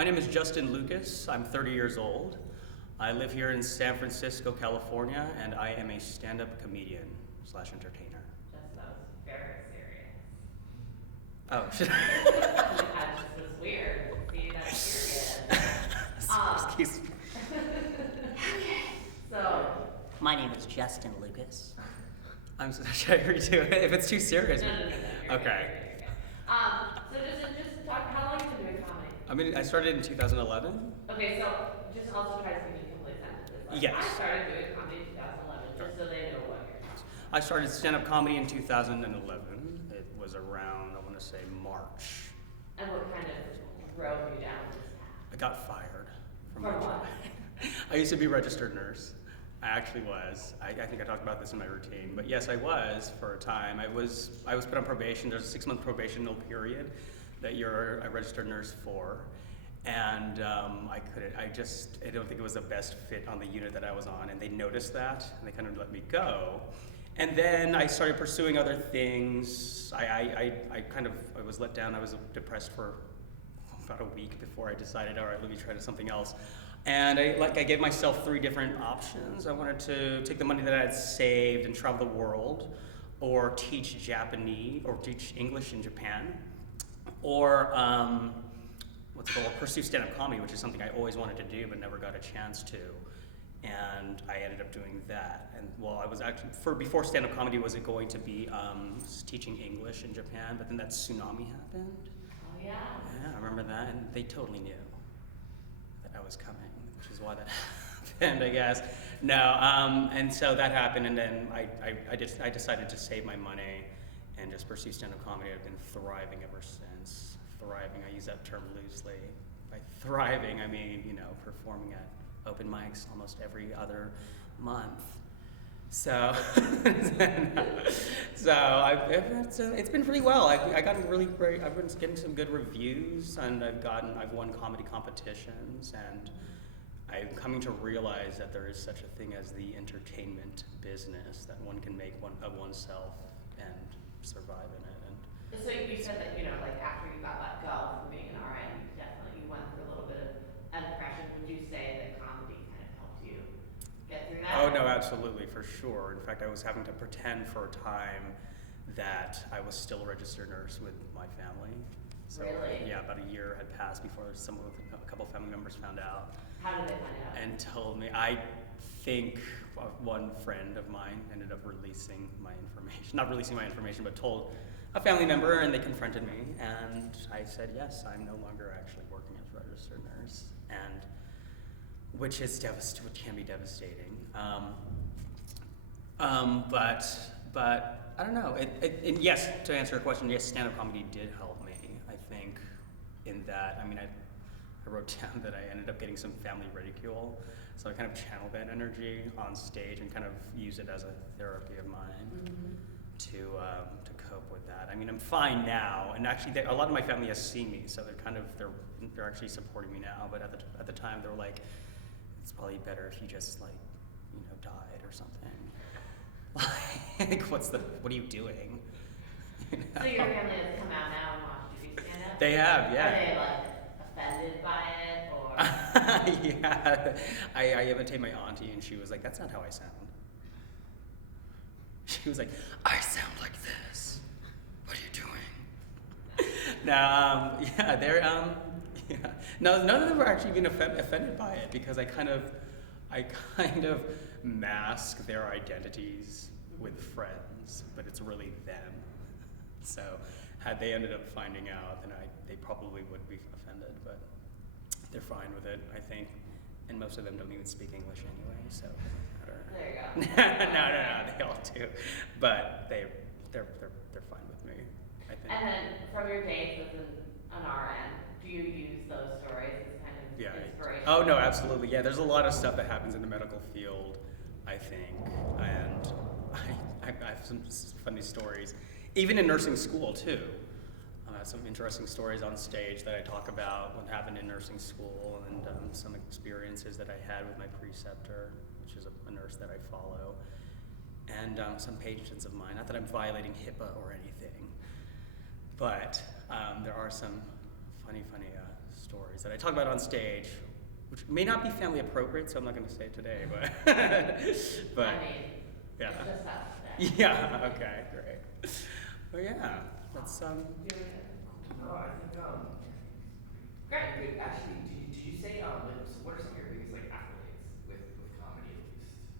My name is Justin Lucas. I'm 30 years old. I live here in San Francisco, California, and I am a stand-up comedian slash entertainer. Just that was very serious. Oh, should That just was weird. See, that's serious. Excuse me. So, My name is Justin Lucas. Should I read it? If it's too serious. no. You're Okay. good, you're good. So just to talk, how long have you been doing comedy? I started in 2011. Okay, so just also try to speak in complete sentences. Like, Yes. I started doing comedy in 2011, just so they know what you're talking about. I started stand-up comedy in 2011. It was around, I want to say, March. And what kind of drove you down this path? I got fired From my what? job. I used to be a registered nurse. I actually was. I think I talked about this in my routine, but yes, I was for a time. I was put on probation. There's a 6-month probational period that you're a registered nurse for, and I couldn't. I don't think it was the best fit on the unit that I was on, and they noticed that, and they kind of let me go. And then I started pursuing other things. I was let down. I was depressed for about a week before I decided, all right, let me try to something else. And I gave myself 3 different options. I wanted to take the money that I had saved and travel the world, or teach Japanese, or teach English in Japan, or pursue stand-up comedy, which is something I always wanted to do but never got a chance to. And I ended up doing that. And I was actually, before stand-up comedy was it going to be teaching English in Japan, but then that tsunami happened. Oh, yeah. Yeah, I remember that, and they totally knew that I was coming, which is why that happened, I guess. No, and so that happened, and then I decided to save my money and just pursue stand-up comedy. I've been thriving ever since. Thriving, I use that term loosely. By thriving, I mean, performing at open mics almost every other month. So, it's been pretty well. I got really great. I've been getting some good reviews, and I've won comedy competitions, and I'm coming to realize that there is such a thing as the entertainment business, that one can make of oneself and survive in it. And So you said that, after you got let go from being an RN, you went through a little bit of depression. Would you say that comedy kind of helped you get through that? Oh no, absolutely, for sure. In fact, I was having to pretend for a time that I was still a registered nurse with my family. So, Really? Yeah, about a year had passed before a couple of family members found out. How did they find out? And told me. I think one friend of mine ended up releasing my information. Not releasing my information, but told a family member, and they confronted me. And I said, yes, I'm no longer actually working as a registered nurse. And which can be devastating. But I don't know. And yes, to answer your question, yes, stand-up comedy did help me. I think in that, I wrote down that I ended up getting some family ridicule, so I kind of channeled that energy on stage and kind of use it as a therapy of mine to cope with that. I'm fine now, and actually, a lot of my family has seen me, so they're actually supporting me now. But at the time, they were like, it's probably better if you just died or something. Like, what are you doing? So your family has come out now and watched you do stand-up? They have, yeah. Are they offended by it, or? Yeah, I imitate my auntie, and she was like, "That's not how I sound." She was like, "I sound like this. What are you doing?" No, yeah, they're yeah. No, none of them were actually being offended by it, because I kind of mask their identities with friends, but it's really them. So, had they ended up finding out, then they probably would be offended, but they're fine with it, I think. And most of them don't even speak English anyway, so it doesn't There you matter. go. No, they all do. But they're fine with me, I think. And then from your days as an RN, do you use those stories as kind of inspiration? Oh no, absolutely. Yeah, there's a lot of stuff that happens in the medical field, I think, and I have some funny stories, even in nursing school too. I have some interesting stories on stage that I talk about what happened in nursing school, and some experiences that I had with my preceptor, which is a nurse that I follow, and some patients of mine. Not that I'm violating HIPAA or anything, but there are some funny stories that I talk about on stage, which may not be family appropriate, so I'm not going to say it today, but but I mean, yeah, it's just us today. yeah, okay, great. But yeah, that's No, I think Great. wait, actually, did you say like, so what are some of your biggest like accolades with comedy at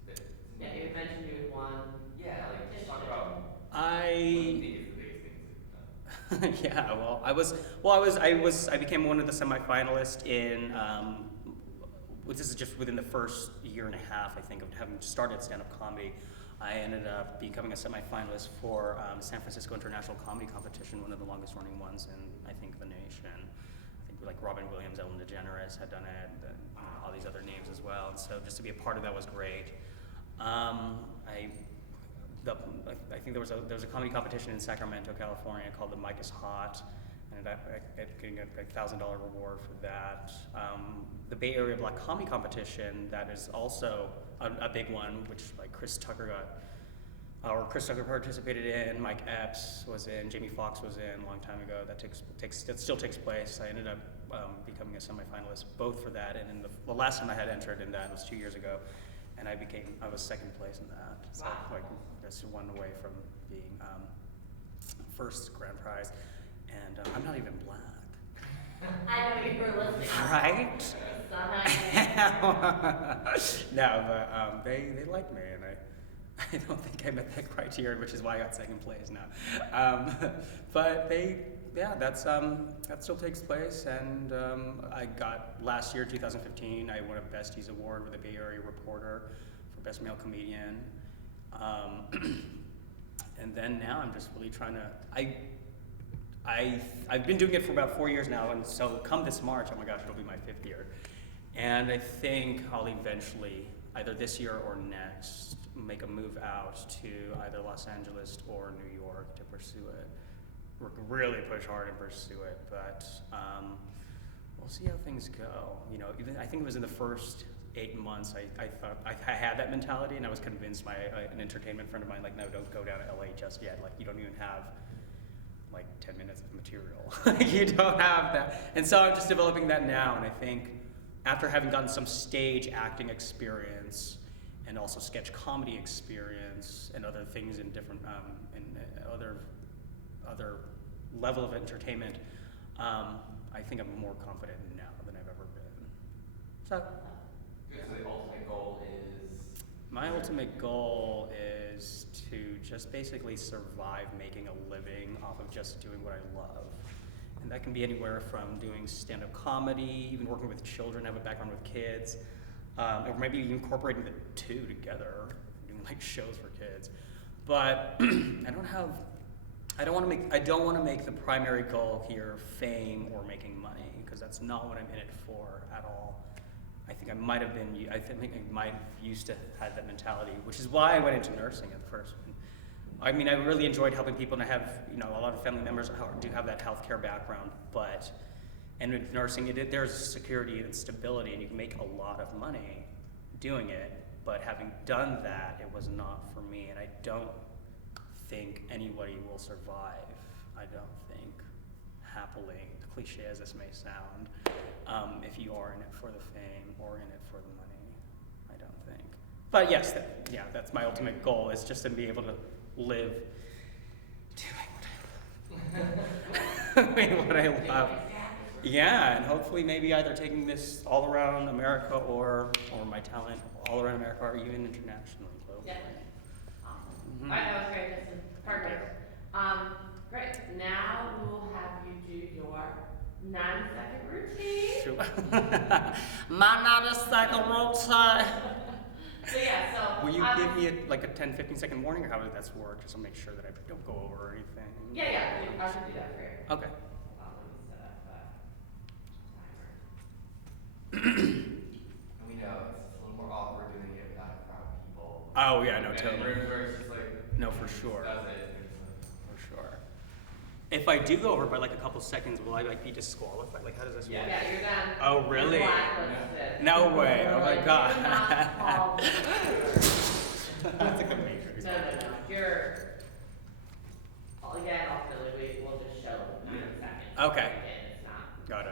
least? That Yeah, you mentioned you won. yeah, like just talk about what you I. think is the biggest things that you've done. Yeah, well, I became one of the semifinalists in, this is just within the first year and a half, I think, of having started stand-up comedy. I ended up becoming a semifinalist for San Francisco International Comedy Competition, one of the longest running ones in, I think, the nation. I think like Robin Williams, Ellen DeGeneres had done it, and all these other names as well. And so just to be a part of that was great. I think there was a comedy competition in Sacramento, California called The Mic is Hot, and I getting a $1,000 reward for that. The Bay Area Black Comedy Competition, that is also a big one, which like Chris Tucker participated in, Mike Epps was in, Jamie Foxx was in a long time ago. That still takes place. I ended up becoming a semifinalist both for that, and in the last time I had entered in that was 2 years ago, and I was second place in that. So Wow. like just one away from being first grand prize, and I'm not even black. I know you were listening. Right? Somehow. No, but they like me, and I don't think I met that criteria, which is why I got second place now. But that still takes place, and I got last year, 2015, I won a Besties Award with the Bay Area Reporter for Best Male Comedian. And then now I'm just really trying to, I've been doing it for about 4 years now, and so come this March, oh my gosh, it'll be my 5th year. And I think I'll eventually, either this year or next, make a move out to either Los Angeles or New York to pursue it. Really push hard and pursue it, but we'll see how things go. You know, even I think it was in the first 8 months, I thought I had that mentality, and I was convinced by an entertainment friend of mine, like, no, don't go down to LA just yet. Like, you don't even have like 10 minutes of material. You don't have that. And so I'm just developing that now, and I think after having gotten some stage acting experience and also sketch comedy experience and other things in different other level of entertainment, I think I'm more confident now than I've ever been. So So the ultimate goal is my ultimate goal is to just basically survive making a living off of just doing what I love. And that can be anywhere from doing stand-up comedy, even working with children. I have a background with kids, or maybe incorporating the two together, doing like shows for kids. But I don't want to make the primary goal here fame or making money, because that's not what I'm in it for at all. I think I might have used to have that mentality, which is why I went into nursing at first. I mean, I really enjoyed helping people, and I have, a lot of family members do have that healthcare background, and with nursing, there's security and stability, and you can make a lot of money doing it, but having done that, it was not for me, and I don't think anybody will survive, I don't think, happily, cliche as this may sound, if you are in it for the fame or in it for the money, I don't think. But yes, that's my ultimate goal, is just to be able to live doing what I love. Yeah, and hopefully maybe either taking this all around America or my talent all around America or even internationally, globally. Definitely. Awesome. Mhm. All right, that was great, Justin. Perfect. Great. Now we'll have you do your 9-second routine. Sure. My 90-second routine. So yeah, so Will you give me a 10, 15-second warning, or how does that work, just to make sure that I don't go over or anything? Yeah, I should do that for you. Okay. Hold on, let me set up a timer. and we know it's a little more awkward doing it without a crowd of people. Oh yeah, no, And totally. where it's just like No, for sure. That's it. It's like, For sure. If I do go over by like a couple seconds, will I be disqualified? Like, how does this work? Yeah, you're done. Oh, really? You're blacklisted. No way. Oh my Like, God. you're not called. That's like a major. No. You're. Again, ultimately, we will just show 9 seconds. Okay. It's not. Got it.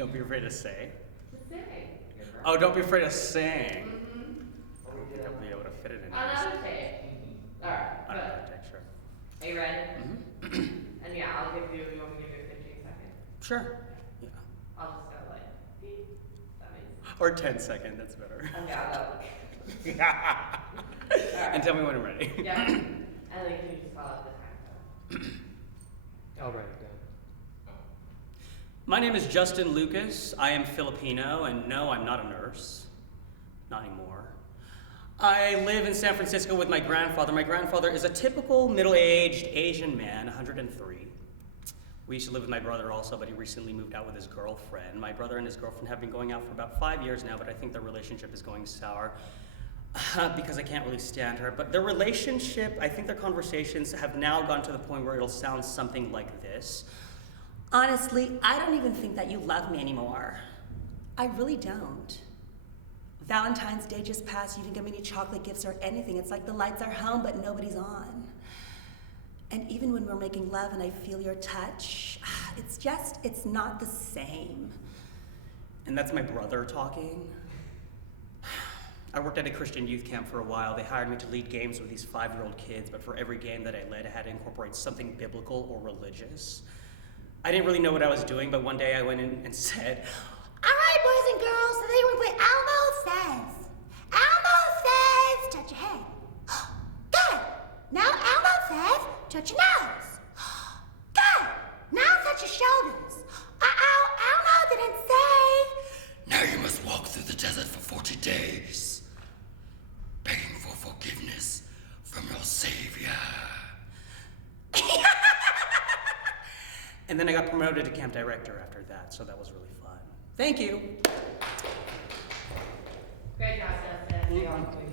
Don't be afraid to say. Just say. Oh, don't be afraid to sing. Mm-hmm. Or we I did think I'll be able to fit it in. Another say. Alright, I good. don't know, okay, sure. Are you ready? Mm-hmm. And yeah, I'll give you, you want me to give you 15 seconds? Sure. Yeah. I'll just go like, beep. That makes Or 10 seconds, that's better. Okay, I'll go. And tell me when I'm ready. Yeah. And like, can you just call out the time code? I'll write it down. My name is Justin Lucas. I am Filipino, and no, I'm not a nurse. Not anymore. I live in San Francisco with my grandfather. My grandfather is a typical middle-aged Asian man, 103. We used to live with my brother also, but he recently moved out with his girlfriend. My brother and his girlfriend have been going out for about 5 years now, but I think their relationship is going sour because I can't really stand her. But their relationship, I think their conversations have now gone to the point where it'll sound something like this. Honestly, I don't even think that you love me anymore. I really don't. Valentine's Day just passed, you didn't give me any chocolate gifts or anything. It's like the lights are home, but nobody's on. And even when we're making love and I feel your touch, it's not the same. And that's my brother talking. I worked at a Christian youth camp for a while. They hired me to lead games with these 5-year-old kids, but for every game that I led, I had to incorporate something biblical or religious. I didn't really know what I was doing, but one day I went in and said, All right, boys and girls, today we're going to play Elmo Says. Elmo says, touch your head. Good. Now Elmo says, touch your nose. Good. Now touch your shoulders. Uh-oh, Elmo didn't say. Now you must walk through the desert for 40 days, begging for forgiveness from your savior. and then I got promoted to camp director after that, so that was really fun. Thank you. Great job, Justin. Mhm.